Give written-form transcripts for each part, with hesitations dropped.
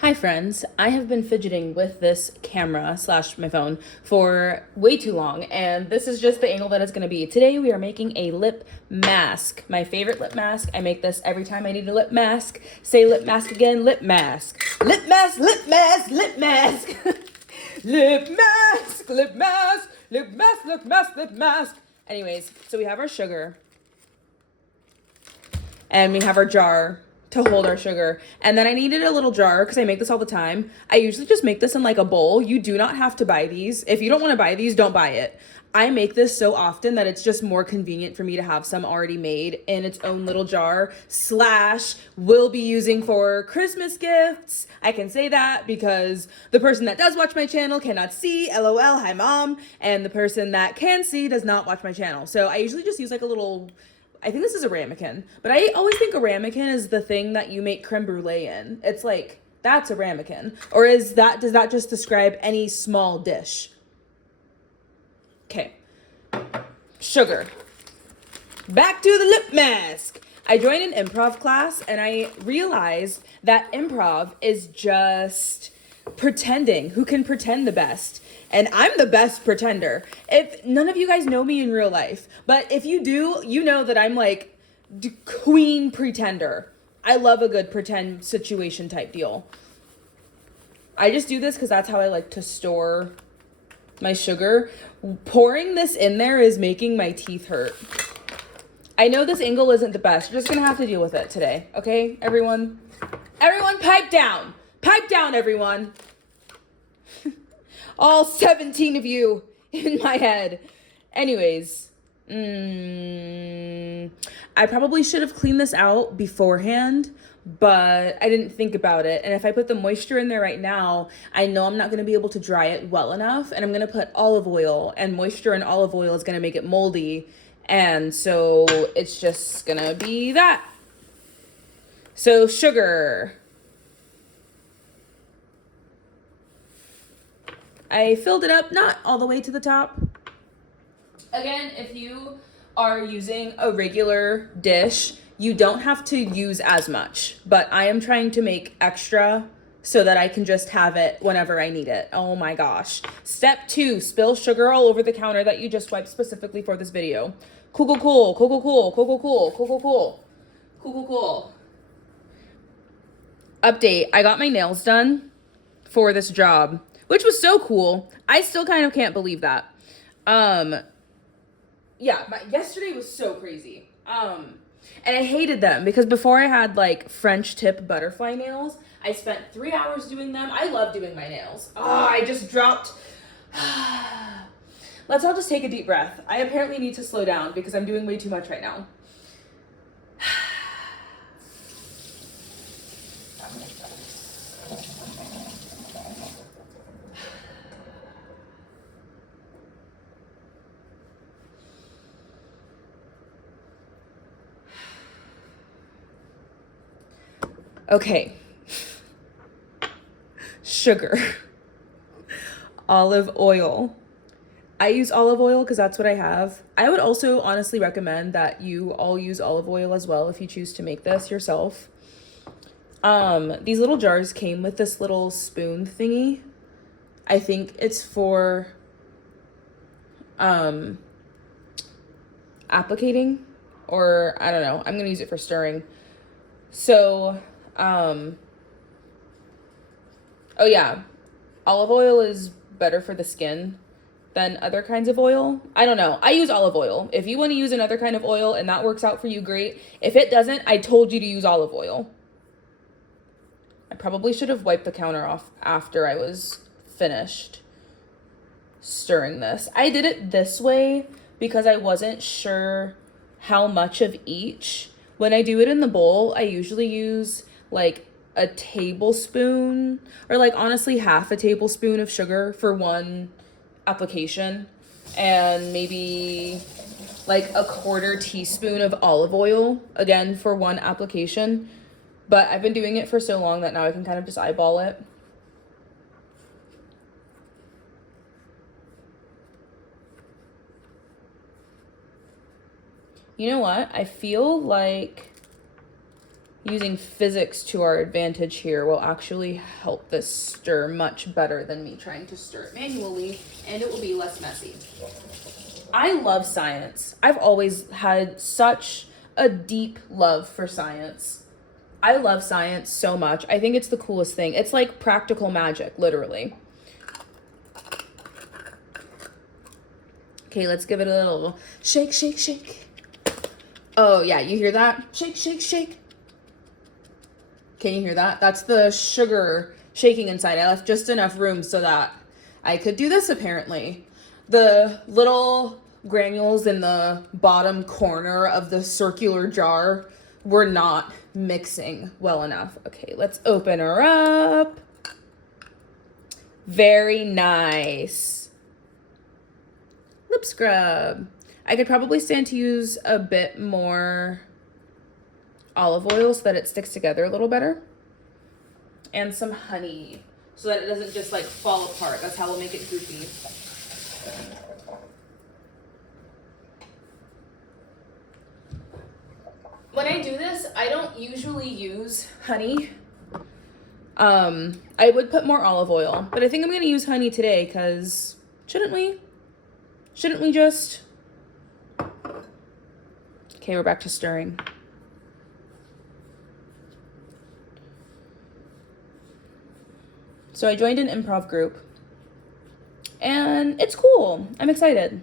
Hi friends, I have been fidgeting with this camera slash my phone for way too long, and this is just the angle that it's going to be. Today we are making a lip mask, my favorite lip mask. I make this every time I need a lip mask. Say lip mask again, lip mask. Lip mask, lip mask, lip mask. Lip mask, lip mask, lip mask, lip mask, lip mask. Anyways, so we have our sugar and we have our jar to hold our sugar. And then I needed a little jar because I make this all the time. I usually just make this in like a bowl. You do not have to buy these. If you don't want to buy these, don't buy it. I make this so often that it's just more convenient for me to have some already made in its own little jar, slash will be using for Christmas gifts. I can say that because the person that does watch my channel cannot see, LOL, hi mom, and the person that can see does not watch my channel. So I usually just use like a little, I think this is a ramekin, but I always think a ramekin is the thing that you make creme brulee in. It's like, that's a ramekin. Or does that just describe any small dish? Okay. Sugar. Back to the lip mask. I joined an improv class and I realized that improv is just pretending. Who can pretend the best? And I'm the best pretender. If none of you guys know me in real life, but if you do, you know that I'm like queen pretender. I love a good pretend situation type deal. I just do this because that's how I like to store my sugar. Pouring this in there is making my teeth hurt. I know this angle isn't the best. You're just gonna have to deal with it today, okay, everyone? Everyone pipe down. Pipe down, everyone. All 17 of you in my head. Anyways, I probably should have cleaned this out beforehand, but I didn't think about it. And if I put the moisture in there right now, I know I'm not going to be able to dry it well enough. And I'm going to put olive oil, and moisture in olive oil is going to make it moldy. And so it's just going to be that. So sugar. I filled it up, not all the way to the top. Again, if you are using a regular dish, you don't have to use as much, but I am trying to make extra so that I can just have it whenever I need it. Oh my gosh. Step 2, spill sugar all over the counter that you just wiped specifically for this video. Cool, cool, cool, cool, cool, cool, cool, cool, cool, cool, cool, cool, cool, cool, cool. Update, I got my nails done for this job, which was so cool. I still kind of can't believe that. Yeah, yesterday was so crazy. And I hated them because before I had like French tip butterfly nails. I spent 3 hours doing them. I love doing my nails. I just dropped. Let's all just take a deep breath. I apparently need to slow down because I'm doing way too much right now. Okay. Sugar. Olive oil. I use olive oil because that's what I have. I would also honestly recommend that you all use olive oil as well if you choose to make this yourself. These little jars came with this little spoon thingy. I think it's for applicating, or I don't know. I'm gonna use it for stirring. So, oh yeah, olive oil is better for the skin than other kinds of oil. I don't know. I use olive oil. If you want to use another kind of oil and that works out for you, great. If it doesn't, I told you to use olive oil. I probably should have wiped the counter off after I was finished stirring this. I did it this way because I wasn't sure how much of each. When I do it in the bowl, I usually use like a tablespoon, or like honestly half a tablespoon of sugar for one application, and maybe like a quarter teaspoon of olive oil, again for one application. But I've been doing it for so long that now I can kind of just eyeball it. You know what? I feel like using physics to our advantage here will actually help this stir much better than me trying to stir it manually, and it will be less messy. I love science. I've always had such a deep love for science. I love science so much. I think it's the coolest thing. It's like practical magic, literally. Okay, let's give it a little shake, shake, shake. Oh, yeah, you hear that? Shake, shake, shake. Can you hear that? That's the sugar shaking inside. I left just enough room so that I could do this, apparently. The little granules in the bottom corner of the circular jar were not mixing well enough. Okay, let's open her up. Very nice. Lip scrub. I could probably stand to use a bit more olive oil so that it sticks together a little better. And some honey so that it doesn't just like fall apart. That's how we'll make it goopy. When I do this, I don't usually use honey. I would put more olive oil, but I think I'm gonna use honey today because shouldn't we? Shouldn't we just? Okay, we're back to stirring. So I joined an improv group and it's cool. I'm excited.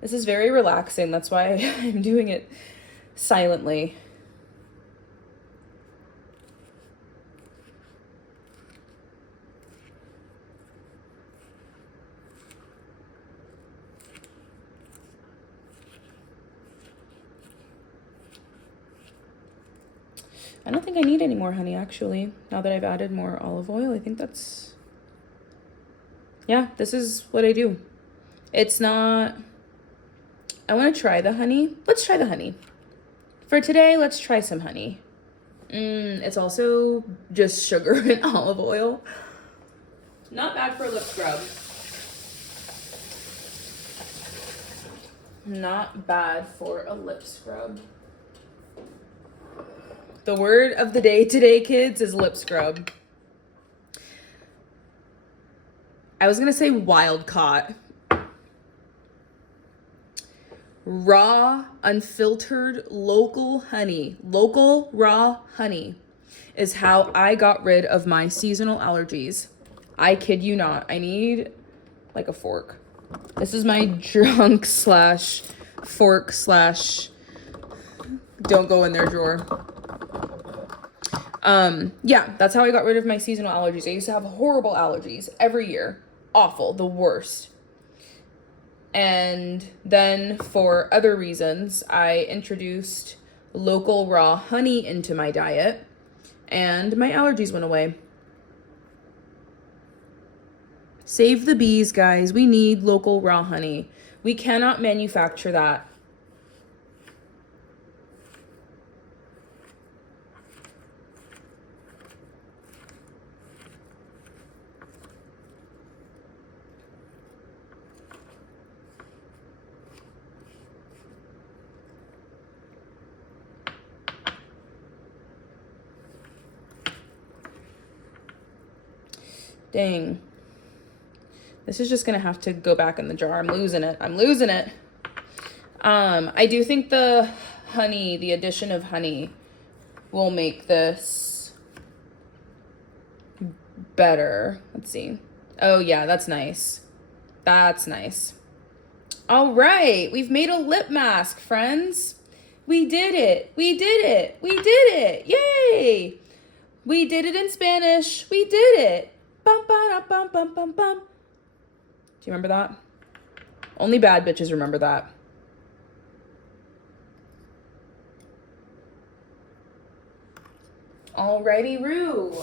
This is very relaxing. That's why I'm doing it silently. I don't think I need any more honey, actually. Now that I've added more olive oil, I think that's... Yeah, this is what I do. It's not... I want to try the honey. Let's try the honey. For today, let's try some honey. It's also just sugar and olive oil. Not bad for a lip scrub. Not bad for a lip scrub. The word of the day today, kids, is lip scrub. I was gonna say wild caught. Raw, unfiltered, local honey, local raw honey is how I got rid of my seasonal allergies. I kid you not. I need like a fork. This is my drunk slash fork slash don't go in there drawer. Yeah, that's how I got rid of my seasonal allergies. I used to have horrible allergies every year. Awful, the worst. And then for other reasons, I introduced local raw honey into my diet and my allergies went away. Save the bees, guys. We need local raw honey. We cannot manufacture that. Dang. This is just gonna have to go back in the jar. I'm losing it. I do think the honey, the addition of honey will make this better. Let's see. Oh yeah, that's nice. That's nice. All right, we've made a lip mask, friends. We did it. We did it. We did it. Yay. We did it in Spanish. We did it. Bum, bum, bum, bum, bum, bum. Do you remember that? Only bad bitches remember that. Alrighty, Roo.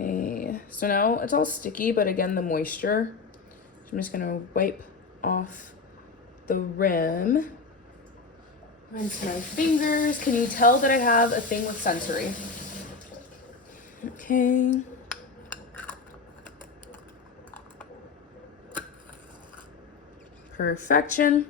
Okay, so now it's all sticky, but again, the moisture. So I'm just gonna wipe off the rim. Rinse my fingers. Can you tell that I have a thing with sensory? Okay. Perfection.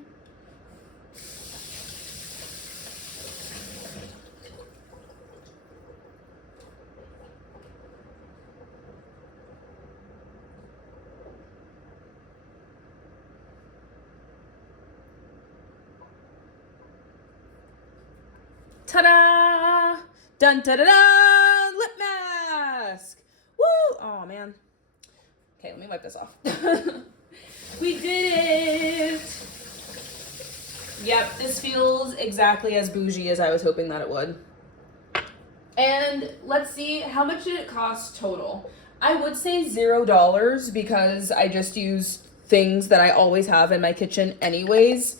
Ta-da! Dun da da da! Lip mask! Woo! Oh man. Okay, let me wipe this off. We did it! Yep, this feels exactly as bougie as I was hoping that it would. And let's see, how much did it cost total? I would say $0 because I just used things that I always have in my kitchen anyways.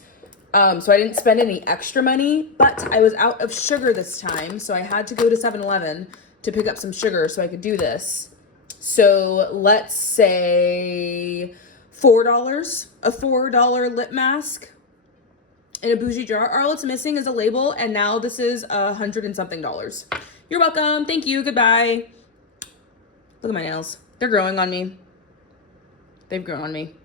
So I didn't spend any extra money, but I was out of sugar this time, so I had to go to 7-Eleven to pick up some sugar so I could do this. So let's say $4, a $4 lip mask in a bougie jar. All it's missing is a label, and now this is $100 and something. You're welcome. Thank you. Goodbye. Look at my nails. They're growing on me. They've grown on me.